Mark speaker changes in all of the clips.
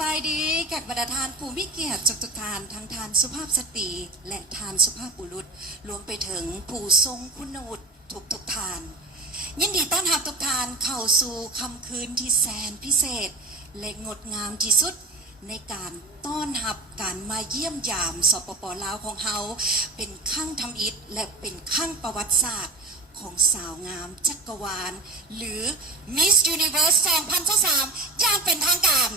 Speaker 1: บายดีแขกบรรดาทานผู้มิเกียรติทุทานทั้งทานสุภาพสตรีและทานสุภาพบุรุษ รวมไปถึงผู้ทรงคุณวุฒิทุกๆทาน ยินดีต้อนรับทุกทานเข้าสู่คำคืนที่แสนพิเศษ และงดงามที่สุดในการต้อนรับการมาเยี่ยมยามสปปลาวของเฮาเป็นข้างทำอิฐและเป็นข้างประวัติศาสตร์ของสาวงามจักรวาล หรือ Miss Universe 2023อย่างเป็นทางการ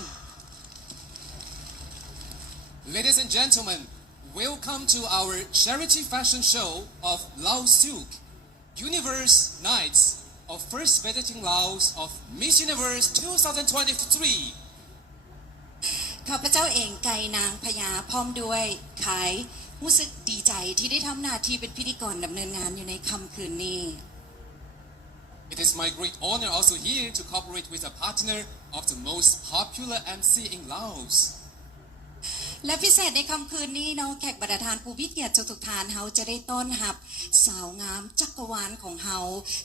Speaker 2: Ladies and gentlemen, welcome to our charity fashion show of Lao Silk, Universe Nights of First Visiting Laos of Miss Universe 2023.
Speaker 1: ข้าพเจ้าเองไก่นางพญาพร้อมด้วยขายรู้สึกดีใจที่ได้ทำหน้าที่เป็นพิธีกรดำเนินงานอยู่ในค่ำคืนนี้
Speaker 2: It is my great honor also here to cooperate with a partner of the most popular MC in Laos.
Speaker 1: และพิเศษในค่ำคืนนี้เนาะแขกบรรดาทานผู้พิเกียรติทุกทานเฮาจะได้ต้อนรับ สาวงามจักรวาลของเฮา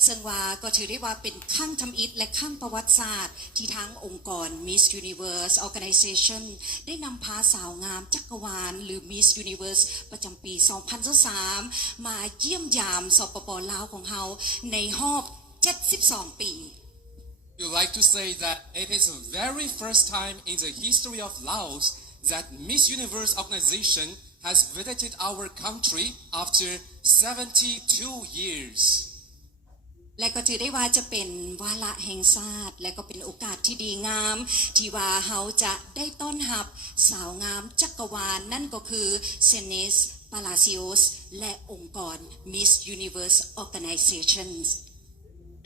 Speaker 1: ซึ่งว่าก็ถือได้ว่าเป็นข้างทำอิฐและข้างประวัติศาสตร์ ที่ทั้งองค์กร Miss Universe Organization ได้นำพาสาวงามจักรวาล หรือ Miss Universe ประจำปี 2023มาเยี่ยมยามสปปลาวของเฮาในรอบ 72 ปี
Speaker 2: We would like to say that it is the very first time in the history of Laos that Miss Universe organization has visited our country after 72 years.
Speaker 1: และก็ถือได้ว่าจะเป็นวาระแห่งชาติและก็เป็นโอกาสที่ดีงาม ที่ว่าเฮาจะได้ต้อนรับสาวงามจักรวาลนั่นก็คือเซเนสปาลาซิโอสและองค์กร Miss Universe Organizations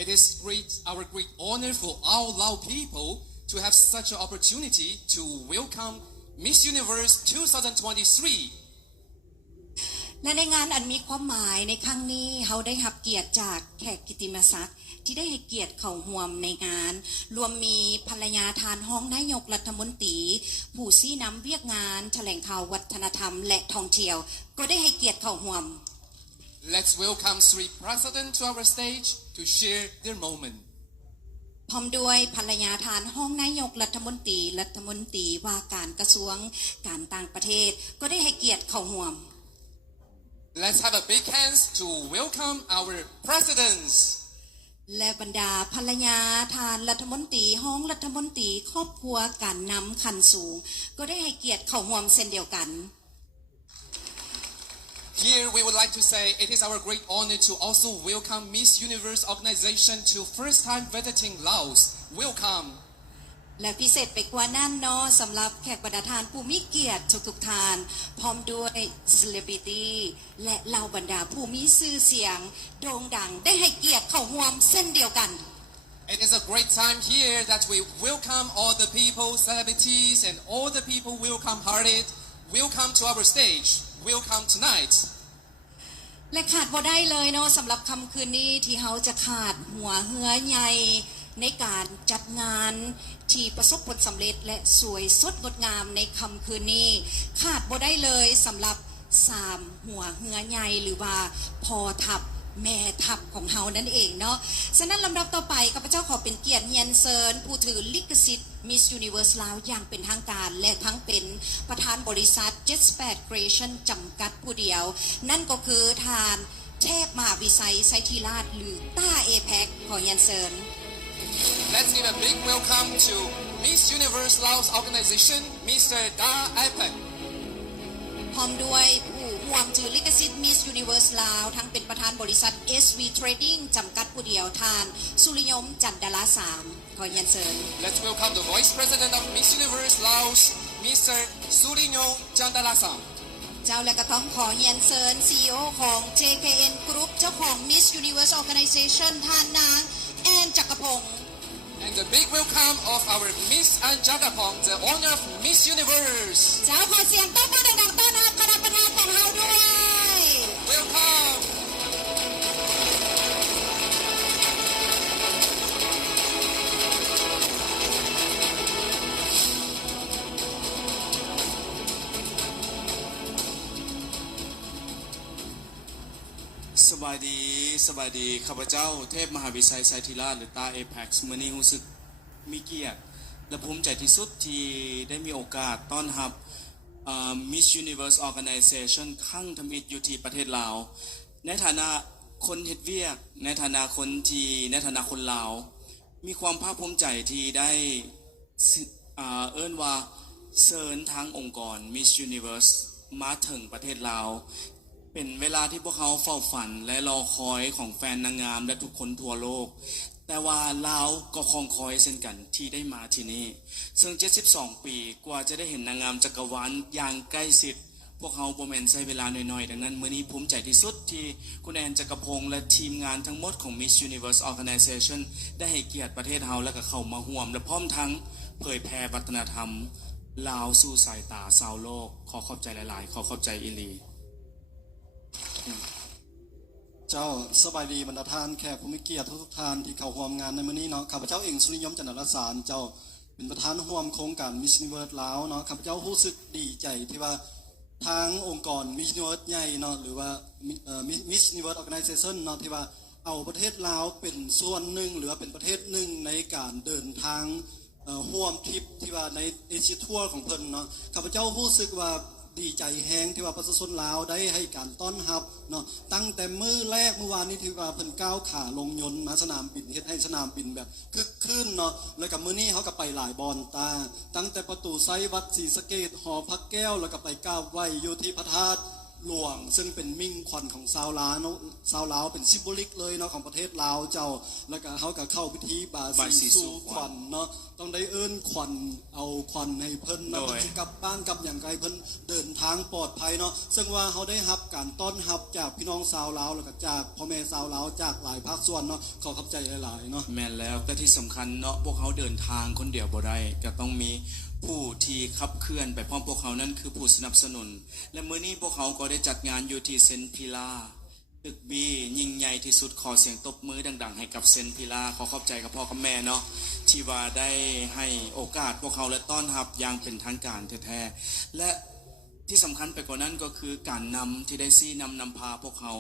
Speaker 2: It is great, our great honor for all Lao people to have such an opportunity to welcome Miss Universe 2023.
Speaker 1: และในงานอันมีความหมายในครั้งนี้เฮาได้รับเกียรติจากแขกกิตติมศักดิ์ที่ได้ให้เกียรติเข้าร่วมในงาน รวมมีภรรยาทานห้องนายกรัฐมนตรีผู้ซี่นำเวียกงานแถลงข่าววัฒนธรรม และท่องเที่ยว ก็ได้ให้เกียรติเข้าร่วม
Speaker 2: Let's welcome three presidents to our stage to share their moment.
Speaker 1: พร้อมด้วยภรรยาทานห้องนายกรัฐมนตรี รัฐมนตรีว่าการกระทรวงการต่างประเทศ ก็ได้ให้เกียรติเข้าร่วม
Speaker 2: Let's have a big hands to welcome our presidents.
Speaker 1: และบรรดาภรรยาทานรัฐมนตรีห้องรัฐมนตรีครอบครัวการนำคันสูง ก็ได้ให้เกียรติเข้าร่วมเช่นเดียวกัน
Speaker 2: Here we would like to say it is our great honor to also welcome Miss Universe organization to first time visiting Laos. Welcome.
Speaker 1: และพิเศษไปกว่านั้นเนาะสำหรับแขกบรรดาทานผู้มีเกียรติทุกๆทาน พร้อมด้วยเซเลบริตี้และเหล่าบรรดาผู้มีชื่อเสียง โด่งดังได้ให้เกียรติเข้าร่วมเส้นเดียวกัน
Speaker 2: It is a great time here that we welcome all the people, celebrities, and all the people welcome hearted. Welcome to our stage. Welcome tonight.
Speaker 1: และขาดบ่ได้เลยเนาะสำหรับคำคืนนี้ที่เขาจะขาดหัวเหือใหญ่ในการจัดงานที่ประสบผลสำเร็จและสวยสดงดงามในคำคืนนี้ ขาดบ่ได้เลยสำหรับสามหัวเหือใหญ่หรือว่าพอทับ แม่ทัพของเฮานั่นเองเนาะ ฉะนั้นลำดับต่อไปข้าพเจ้าขอเป็นเกียรติเฮียนเซินผู้ถือลิขสิทธิ์ Miss Universe ลาวอย่างเป็นทางการและทั้งเป็นประธานบริษัท Jet8 Creation จำกัดผู้เดียว นั่นก็คือทานเทพมหาวิสัยไซทีราชหรือต้าเอแพคขอเฮียนเซิน
Speaker 2: Let's give a big welcome to Miss Universe Laos organization, Mr. Da Ipan.
Speaker 1: พร้อมด้วยผู้ ห่วมถือลิขสิทธิ์ Miss Universe ลาวทั้งเป็นประธานบริษัท SV Trading จำกัดผู้เดียวทาน สุริยมจันดาราสามขอเฮียนเซิน
Speaker 2: Let's welcome the Vice President of Miss Universe Laos, Mr. Surino Jandalasam.
Speaker 1: เจ้าและก็ต้องขอเฮียนเซิน CEO ของ JKN Group เจ้าของ Miss Universe Organization ท่านนาง แอนจักรพงศ์
Speaker 2: And the big welcome of our Miss Anjadapong, the owner of Miss Universe.
Speaker 1: เจ้าขอเสียงต้อนรับดังๆต้อนรับคณะประธานของเราด้วย
Speaker 2: Welcome.
Speaker 3: สบายดี สบายดีข้าพเจ้าเทพมหาวิชัยไซธิราชหรือตาเอแพ็กซ์มื่อนี้รู้สึกมีเกียรติและภูมิใจที่สุดที่ได้มีโอกาสต้อนรับอ่า Miss Universe Organization ครั้งทำอิฐอยู่ที่ประเทศลาว ในฐานะคนเฮ็ดเวียก ในฐานะคนที่ในฐานะคนลาว มีความภาคภูมิใจที่ได้เอิ้นว่าเชิญทางองค์กร Miss Universe มาถึงประเทศลาว เป็นเวลาที่พวกเขาเฝ้าฝันและรอคอยของแฟนนางงามและทุกคนทั่วโลก แต่ว่าลาวก็คองคอยเช่นกันที่ได้มาที่นี่ ซึ่ง 72 ปีกว่าจะได้เห็นนางงามจักรวาลอย่างใกล้ชิดพวกเขาโบแมนใช้เวลาหน่อยๆ ดังนั้น มื้อนี้ภูมิใจที่สุดที่คุณแอนจักรพงษ์และทีมงานทั้งหมดของ Miss Universe Organization ได้ให้เกียรติประเทศเฮาและก็เข้ามาร่วม และพร้อมทั้งเผยแพร่วัฒนธรรม ลาวสู่สายตาชาวโลก ขอขอบใจหลายๆ ขอขอบใจอีหลี
Speaker 4: เจ้าสบายดีบรรดาท่านแขกผู้มีเกียรติทุกท่านที่เข้าร่วมงานในมื้อนี้เนาะข้าพเจ้าเองสุริยมจันทรสารเจ้าเป็นประธานร่วมโครงการ Miss Universe ลาวเนาะข้าพเจ้ารู้สึกดีใจที่ว่าทางองค์กร Miss Universe ใหญ่เนาะหรือว่าเอ่อ Miss Universe Organization เนาะที่ว่าเอาประเทศลาวเป็นส่วนหนึ่งหรือว่าเป็นประเทศหนึ่งในการเดินทางเอ่อร่วมทริปที่ว่าในเอเชียทัวร์ของเพิ่นเนาะข้าพเจ้ารู้สึกว่า ดีใจแห้งที่ว่าประชาชนลาวได้ให้การต้อนรับเนาะตั้งแต่มื้อแรกเมื่อวานนี้ที่ว่าเพิ่นก้าวขาลงยนต์มาสนามบินเฮ็ดให้สนามบินแบบคึกคืนเนาะแล้วกับมื้อนี้เขาก็ไปหลายบอนตา ตั้งแต่ประตูไซวัดศรีสะเกดหอพระแก้วแล้วก็ไปก้าวไหวอยู่ที่พระธาตุ หลวง ซึ่งเป็นมิ่งขวัญของชาวลาวเนาะชาวลาวเป็นซิมโบลิกเลยเนาะของประเทศลาวเจ้า แล้วก็เขาก็เข้าพิธีบา
Speaker 3: บายสี
Speaker 4: สี
Speaker 3: สู่
Speaker 4: สู่
Speaker 3: ข
Speaker 4: ข
Speaker 3: วั
Speaker 4: วั
Speaker 3: ญ
Speaker 4: ญเนาะต้องได้เอิ้นขวัญเอาขวัญให้เพิ่นเนาะ
Speaker 3: โดย
Speaker 4: เพิ่นสิกลับบ้านกลับอย่างไรเพิ่นเดินทางปลอดภัยเนาะซึ่งว่าเขาได้รับการต้อนรับจากพี่น้องชาวลาวแล้วก็จากพ่อแม่ชาวลาวจากหลายภาคส่วนเนาะขอขอบใจหลายๆเนาะ
Speaker 3: แม่นแล้วแต่ที่สำคัญเนาะพวกเขาเดินทางคนเดียวบ่ได้ก็ต้องมี ผู้ที่ขับเคลื่อนไปพร้อมพวกเขานั่นคือผู้สนับสนุน และมื้อนี้พวกเขาก็ได้จัดงานอยู่ที่เซนต์พิลาตึกบียิ่งใหญ่ที่สุดขอเสียงตบมือดัง ๆ ให้กับเซนต์พิลาขอขอบใจกับพ่อกับแม่เนาะที่ว่าได้ให้โอกาสพวกเขาและต้อนรับอย่างเป็นทางการแท้ๆและ ที่สำคัญไปกว่านั้นก็คือการนำที่ได้ซี่นำนำพาพวกเขา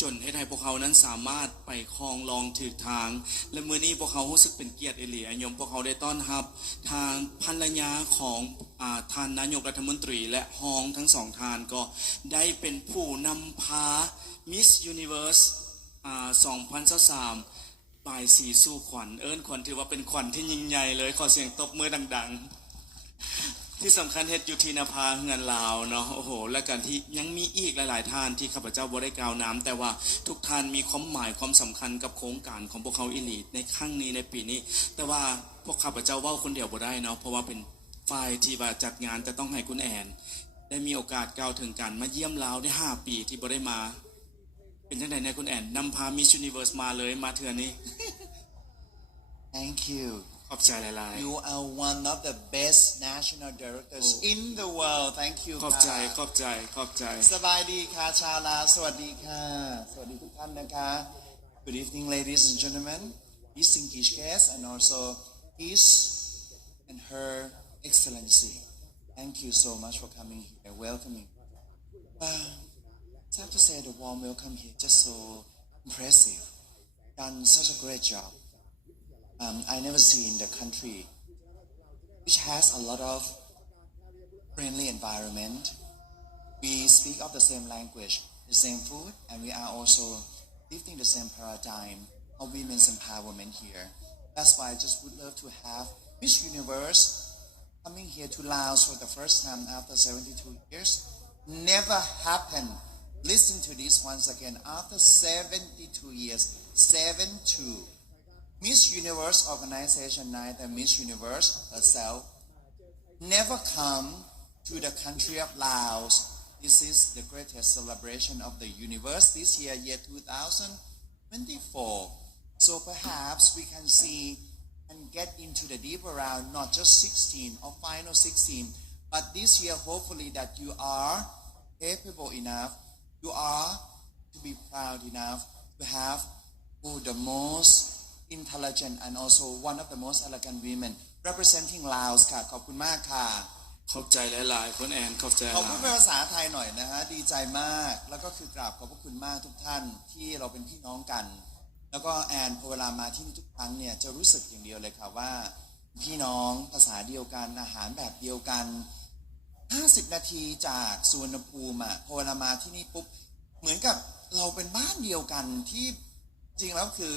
Speaker 3: จนให้ไทยพวกเขานั้นสามารถไปคลองลองถือทาง และเมื่อนี้พวกเขารู้สึกเป็นเกียรติเอลียยมพวกเขาได้ต้อนรับ ทางภรรยาของอท่านนายกรัฐมนตรี และฮองทั้งสองทานก็ได้เป็นผู้นำพา Miss Universe อ่า2023ปลายสีสู่ขวัญเอิ้นขวัญถือว่าเป็นขวัญที่ยิ่งใหญ่เลยขอเสียงตบมือดัง ๆ ที่สำคัญเฮ็ดอยู่ที่นาภาเงินลาวเนาะโอ้โห และกันที่ยังมีอีกหลาย ๆ ท่านที่ข้าพเจ้าบ่ได้กล่าวน้ำแต่ว่าทุกท่านมีความหมายความสำคัญกับโครงการของพวกเขาอิลีในครั้งนี้ในปีนี้ แต่ว่าพวกข้าพเจ้าเว่าคนเดียวบ่ได้เนาะเพราะว่าเป็นฝ่ายที่ว่าจัดงานจะต้องให้คุณแอน ได้มีโอกาสกล่าวถึงการมาเยี่ยมลาวได้ 5 ปีที่บ่ได้มา เป็นจังไดเนี่ยคุณแอนนำพามิช s u นิเวิร์สมาเลยมาเถื่อนี้
Speaker 5: Thank you. You are one of the best national directors Oh. in the world. Thank you.
Speaker 3: ๆ
Speaker 5: Good evening, ladies and gentlemen. His guest and also His and Her Excellency. Thank you so much for coming here, welcoming. Uh, it's to say the warm welcome here just so impressive. Done such a great job um, I never see in the country which has a lot of friendly environment we speak of the same language, the same food, and we are also lifting the same paradigm of women's empowerment here. That's why I just would love to have Miss Universe coming here to Laos for the first time after 72 years. Never happened. Listen to this once again. After 72 years, 7-2. Miss Universe organization, neither Miss Universe herself, never come to the country of Laos. This is the greatest celebration of the universe this year, year 2024. So perhaps we can see and get into the deeper round, not just 16 or final 16, but this year, hopefully, that you are capable enough, you are to be proud enough to have who the most intelligent and also one of the most elegant women representing Laos ค่ะ ขอบคุณมากค่ะ
Speaker 3: ขอบใจหลายๆคุณแอนขอบใจห
Speaker 5: ขอ
Speaker 3: ลา
Speaker 5: พูด
Speaker 3: ย
Speaker 5: เป็นภาษาไทยหน่อยนะฮะ ดีใจมาก แล้วก็คือกราบขอบพระคุณมากทุกท่านที่เราเป็นพี่น้องกัน แล้วก็แอนพอเวลามาที่นี่ทุกครั้งเนี่ยจะรู้สึกอย่างเดียวเลยค่ะว่า พี่น้องภาษาเดียวกันอาหารแบบเดียวกัน 50 นาทีจากสุวรรณภูมิอะพอเวลามาที่นี่ปุ๊บเหมือนกับเราเป็นบ้านเดียวกันที่จริงแล้วคือ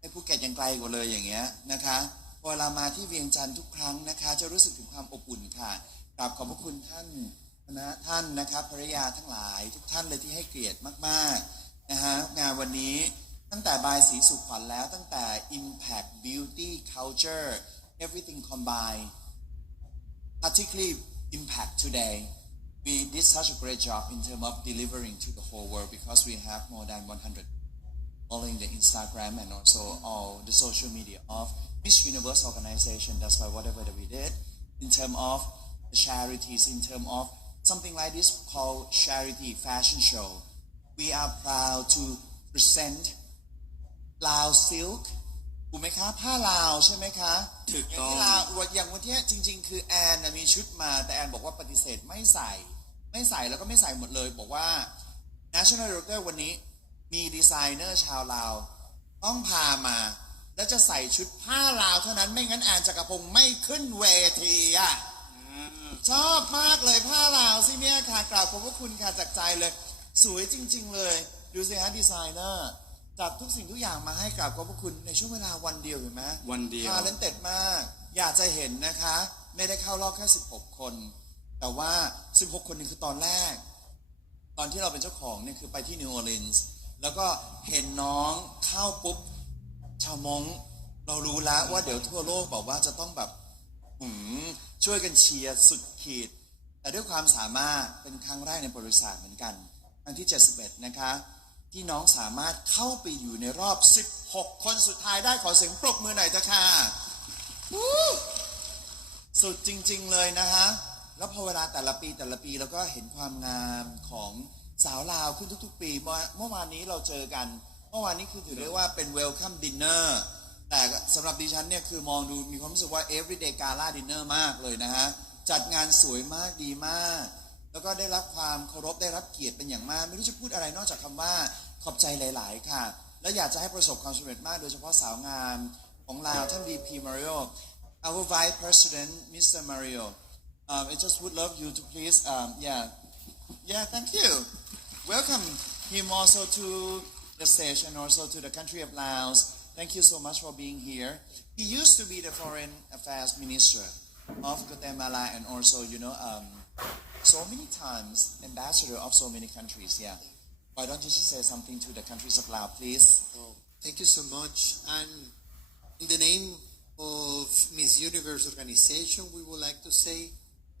Speaker 5: ในภูเก็ตยังไกลกว่าเลยอย่างเงี้ยนะคะพอเวลามาที่เวียงจันทร์ทุกครั้งนะคะ จะรู้สึกถึงความอบอุ่นค่ะกราบขอบพระคุณท่านคณะท่านนะครับภรรยาทั้งหลาย ทุกท่านเลยที่ให้เกียรติมากๆนะฮะงานวันนี้ตั้งแต่บายสีสุขวัญแล้วตั้งแต่ Impact Beauty Culture everything combined particularly impact today. We did such a great job in terms of delivering to the whole world because we have more than 100 following the Instagram and also all the social media of Miss Universe organization. That's why whatever that we did in terms of the charities, in terms of something like this called charity fashion show. We are proud to present ลาวซิลค์ถูกไหมคะผ้าลาวใช่ไหมคะ
Speaker 3: ถูก
Speaker 5: อย่าง
Speaker 3: ต้อง
Speaker 5: ที่ลาวอย่างวันที่จริง ๆ คือแอนนะมีชุดมาแต่แอนบอกว่าปฏิเสธไม่ใส่ ไม่ใส่แล้วก็ไม่ใส่หมดเลย บอกว่า National Director วันนี้ มีดีไซเนอร์ชาวลาว ต้องพามา แล้วจะใส่ชุดผ้าลาวเท่านั้นไม่งั้นแอนจักรพงศ์ไม่ขึ้นเวทีอะชอบมากเลยผ้าลาวสิเนี่ยค่ะกราบขอบพระคุณค่ะจากใจเลย สวยจริง ๆ เลย ดูสิฮะดีไซเนอร์จัดทุกสิ่งทุกอย่างมาให้กราบขอบพระคุณในช่วงเวลาวันเดียวเห็นไหม
Speaker 3: วันเดียว
Speaker 5: ทาเลนเต็ดมาก อยากจะเห็นนะคะ ไม่ได้เข้ารอบแค่ 16 คน แต่ว่า 16 คนนี่คือตอนแรก ตอนที่เราเป็นเจ้าของเนี่ยคือไปที่นิวออร์ลีนส์ แล้วก็เห็นน้องเข้าปุ๊บ ชาวมงเรารู้แล้วว่าเดี๋ยวทั่วโลกบอกว่าจะต้องแบบหืมช่วยกันเชียร์สุดขีด แต่ด้วยความสามารถเป็นครั้งแรกในประวัติศาสตร์เหมือนกันครั้งที่ 71 นะคะ ที่น้องสามารถเข้าไปอยู่ในรอบ 16 คนสุดท้ายได้ขอเสียงปรบมือหน่อยเถอะค่ะสุดจริง ๆ เลยนะคะแล้วพอเวลาแต่ละปีแต่ละปีเราก็เห็นความงามของ สาวลาวขึ้นทุก ๆ ปีเมื่อวานนี้เราเจอกัน เมื่อวานนี้คือถือได้ว่าเป็น welcome dinner แต่สำหรับดิฉันเนี่ยคือมองดูมีความรู้สึกว่า everyday gala dinner มากเลยนะฮะ จัดงานสวยมากดีมาก แล้วก็ได้รับความเคารพได้รับเกียรติเป็นอย่างมาก ไม่รู้จะพูดอะไรนอกจากคำว่าขอบใจหลาย ๆ ค่ะ และอยากจะให้ประสบความสำเร็จมาก โดยเฉพาะสาวงามของลาวท่าน VP Mario our Vice President Mr. Mario um, I just would love you to please um, yeah yeah thank you welcome him also to the stage and also to the country of Laos thank you so much for being here he used to be the foreign affairs minister of Guatemala and also you know um, so many times ambassador of so many countries. Yeah. Why don't you just say something to the countries of Laos, please?
Speaker 6: Oh, thank you so much. And in the name of Miss Universe organization, we would like to say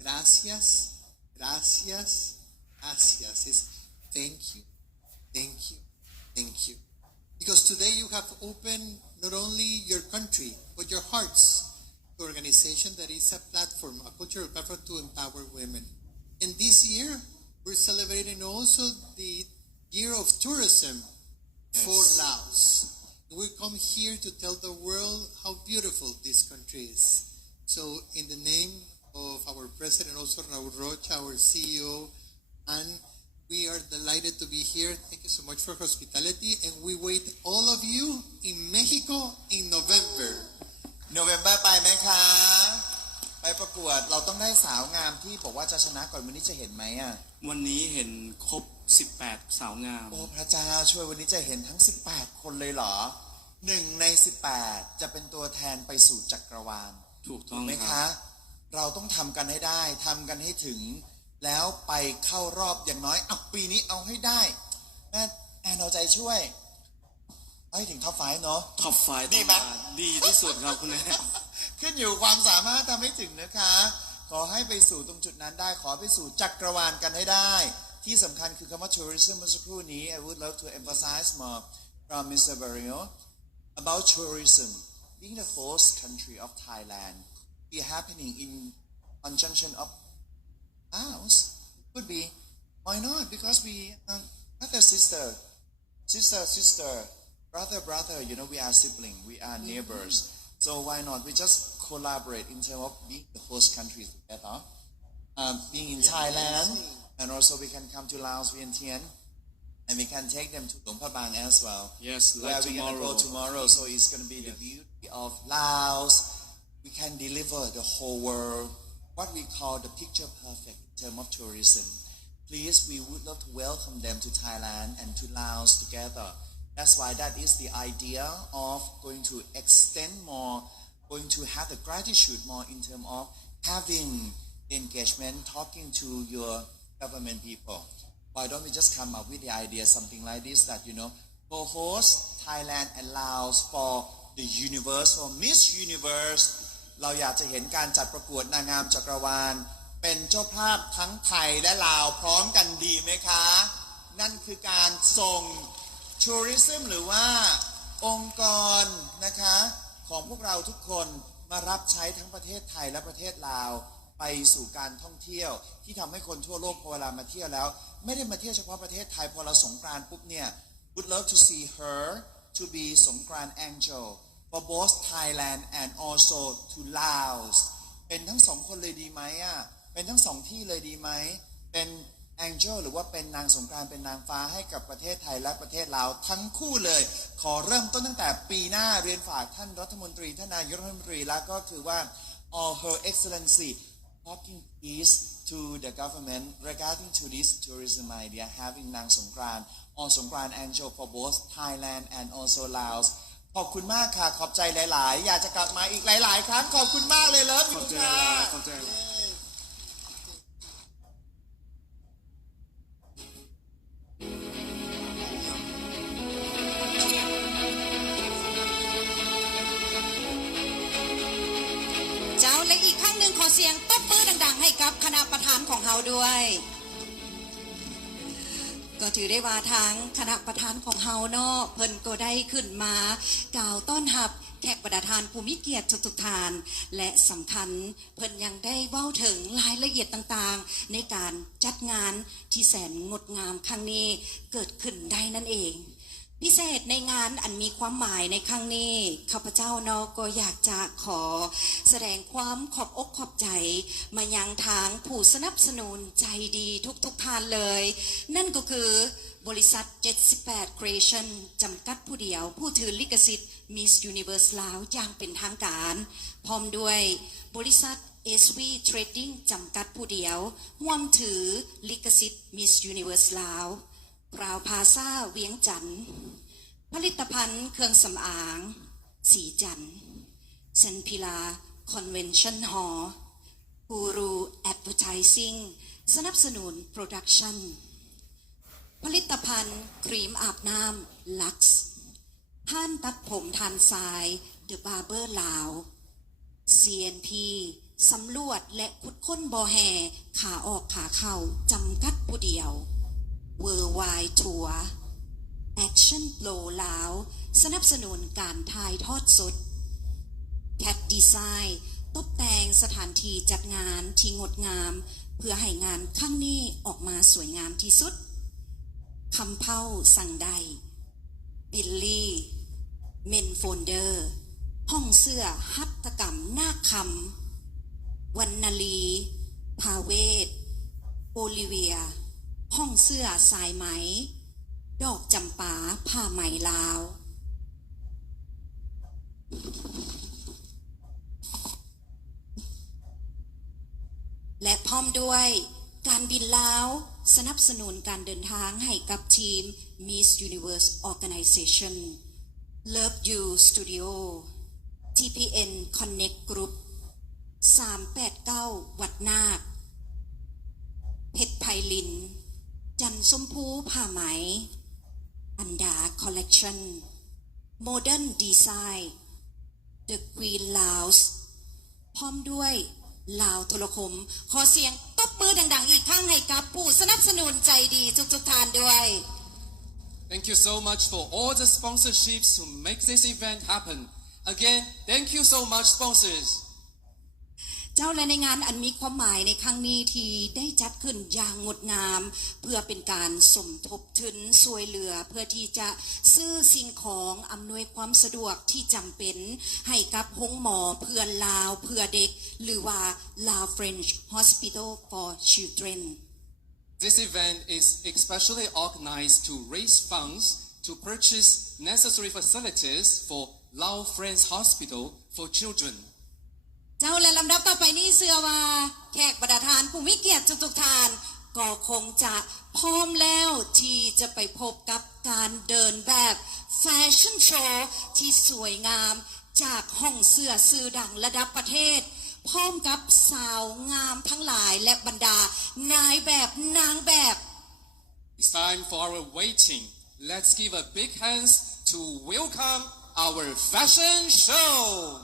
Speaker 6: gracias, gracias, gracias. It's thank you, thank you, thank you. Because today you have opened not only your country, but your hearts to organization that is a platform, a cultural platform to empower women. And this year, we're celebrating also the year of tourism for Laos. We come here to tell the world how beautiful this country is. So, in the name of our president, also Raul Rocha, our CEO, and delighted to be here. Thank you so much for hospitality, and we wait all of you in Mexico in November.
Speaker 5: โนเวม ber ไปไหมคะ ไปประกวดเราต้องได้สาวงามที่บอกว่าจะชนะก่อนวันนี้จะเห็นไหมอะ
Speaker 3: วันนี้เห็นครบ 18 สาวงาม
Speaker 5: โอ้พระเจ้าช่วยวันนี้จะเห็นทั้ง 18 คนเลยเหรอหนึ่งใน 18 จะเป็นตัวแทนไปสู่จักรวาล
Speaker 3: ถูกต้อง
Speaker 5: ไหม
Speaker 3: ครั
Speaker 5: คะ
Speaker 3: บ
Speaker 5: เราต้องทำกันให้ได้ทำกันให้ถึง แล้วไปเข้ารอบอย่างน้อยเอาปีนี้เอาให้ได้แม่แอนเอาใจช่วยเอาให้ถึงท็อปไฟเนาะ
Speaker 3: ท็อปไฟ
Speaker 5: ดีไหม
Speaker 3: ดีที่สุดครับคุณแม่
Speaker 5: ขึ้นอยู่ความสามารถทำให้ถึงนะคะ ขอให้ไปสู่ตรงจุดนั้นได้ ขอไปสู่จักรวาลกันให้ได้ ที่สำคัญคือคำว่า tourism เมื่อสักครู่นี้ I would love to emphasize more from Mr. Barrio about tourism being the host country of Thailand be happening in conjunction of Laos could be why not? Because we um, brother sister sister sister brother brother you know we are sibling we are neighbors. So why not? We just collaborate in terms of being the host country together. Um, being in Thailand and also we can come to Laos Vientiane and we can take them to Luang Prabang as well.
Speaker 3: Yes,
Speaker 5: where
Speaker 3: like
Speaker 5: we're gonna
Speaker 3: tomorrow.
Speaker 5: go tomorrow. so it's gonna be the beauty of Laos. We can deliver the whole world what we call the picture perfect term of tourism. Please, we would love to welcome them to Thailand and to Laos together. That's why that is the idea of going to extend more, going to have the gratitude more in terms of having engagement, talking to your government people. Why don't we just come up with the idea, something like this, that, you know, co-host Thailand and Laos for the universe, for Miss Universe เราอยากจะเห็นการจัดประกวดนางงามจักรวาล เป็นเจ้าภาพทั้งไทยและลาวพร้อมกันดีไหมคะ นั่นคือการส่งทัวริซึมหรือว่าองค์กรนะคะ ของพวกเราทุกคนมารับใช้ทั้งประเทศไทยและประเทศลาว ไปสู่การท่องเที่ยว ที่ทำให้คนทั่วโลกพอเวลามาเที่ยวแล้ว ไม่ได้มาเที่ยวเฉพาะประเทศไทยพอเราสงกรานปุ๊บเนี่ย would love to see her to be สงกราน angel for both Thailand and also to Laos เป็นทั้งสองคนเลยดีไหมอะ เป็นทั้งสองที่เลยดีไหม เป็น Angel หรือว่าเป็นนางสงกรานต์เป็นนางฟ้าให้กับประเทศไทยและประเทศลาวทั้งคู่เลย ขอเริ่มต้นตั้งแต่ปีหน้าเรียนฝากท่านรัฐมนตรีท่านนายกรัฐมนตรีแล้วก็คือว่า all her excellency talking peace to the government regarding to this tourism idea having นางสงกรานต์ or สงกรานต์ Angel for both Thailand and also Laos ขอบคุณมากค่ะ ขอบใจหลาย ๆ อยากจะกลับมาอีกหลาย ๆ ครั้ง ขอบคุณมากเลยเลิฟ
Speaker 3: ขอบใจ
Speaker 5: ค่ะ
Speaker 3: หลายๆขอบใจหลาย
Speaker 1: เจ้าและอีกครั้งหนึ่งขอเสียงตบมือดัง ๆ ให้กับคณะประธานของเราด้วย ก็ถือได้ว่าทางคณะประธานของเฮาเนาะเพิ่นก็ได้ขึ้นมากล่าวต้อนรับแขกประธานภูมิเกียรติทุกทาน และสำคัญเพิ่นยังได้เว้าถึงรายละเอียดต่างๆ ในการจัดงานที่แสนงดงามครั้งนี้เกิดขึ้นได้นั่นเอง พิเศษในงานอันมีความหมายในครั้งนี้ข้าพเจ้าเนาะก็อยากจะขอ แสดงความขอบอกขอบใจ มายังทางผู้สนับสนุนใจดีทุกๆทท่านเลย นั่นก็คือบริษัท 78 Creation จำกัดผู้เดียว ผู้ถือลิขสิทธิ์ Miss Universe ลาวอย่างเป็นทางการ พร้อมด้วยบริษัท SV Trading จำกัดผู้เดียวร่วมถือลิขสิทธิ์ Miss Universe ลาว พราวพาซาเวียงจันทร์ผลิตภัณฑ์เครื่องสำอาง สีจันทร์เซนพิลาคอนเวนชั่นฮอลกูรูแอดเวอร์ทิซิ่งสนับสนุนโปรดักชั่นผลิตภัณฑ์ ครีมอาบน้ำลักซ์ท่านตัดผมทานทรายเดอะบาร์เบอร์ลาว CNP สำรวจและคุดค้นบอแห่ขาออกขาเข้าจำกัดผู้เดียว Worldwide Tour Action Flow ลาว สนับสนุนการถ่ายทอดสด Cat Design ตกแต่งสถานที่จัดงานที่งดงาม เพื่อให้งานครั้งนี้ออกมาสวยงามที่สุดคำเพ้าสั่งใด บิลลี่ เมนโฟนเดอร์ ห้องเสื้อหัตถกรรมหน้าคำวันนาลี พาเวศโอลิเวีย ห้องเสื้อสายไหม ดอกจำปาผ้าไหมลาว และพร้อมด้วยการบินลาว สนับสนุนการเดินทางให้กับทีม Miss Universe Organization Love You Studio TPN Connect Group 389 วัดนาค เพชรไพลิน จันส้มพูผ้าไหม อันดาคอลเลกชันโมเดิร์นดีไซน์ The Queen Lounge พร้อมด้วยลาวโทรคม ขอเสียงตบมือดัง ๆ อีกครั้งให้กับผู้สนับสนุนใจดีทุกๆท่านด้วย
Speaker 2: Thank you so much for all the sponsorships to make this event happen. Again, thank you so much, sponsors.
Speaker 1: เจ้าและในงานอันมีความหมายในครั้งนี้ที่ได้จัดขึ้นอย่างงดงาม เพื่อเป็นการสมทบทุนสวยเหลือ เพื่อที่จะซื้อสิ่งของอำนวยความสะดวกที่จำเป็น ให้กับห้องหมอเพื่อนลาวเพื่อเด็ก หรือว่าลาว French Hospital for Children
Speaker 2: This event is especially organized to raise funds to purchase necessary facilities for Lao Friends Hospital for children.
Speaker 1: ลำดับต่อไปนี้เสื้อว่าแขกบรรดาทานผู้มีเกียรติทุกๆทาน ก็คงจะพร้อมแล้วที่จะไปพบกับการเดินแบบแฟชั่นโชว์ที่สวยงามจากห้องเสื้อซื้อดังระดับประเทศ พร้อมกับสาวงามทั้งหลายและบรรดานายแบบนางแบบ
Speaker 2: It's time for our waiting. Let's give a big hands to welcome our fashion show.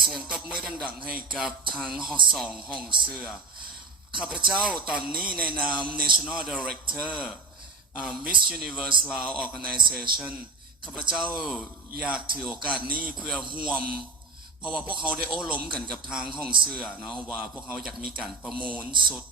Speaker 3: เสียงตบมือดัง ๆ ให้กับทั้งห้องสองห้องเสื้อ ข้าพเจ้าตอนนี้ในนาม National Director อ่า Miss Universe Lao Organization ข้าพเจ้าอยากถือโอกาสนี้เพื่อห่วม เพราะว่าพวกเขาได้โอ้ล้มกันกับทางห้องเสื้อเนาะว่าพวกเขาอยากมีการประมูลสุด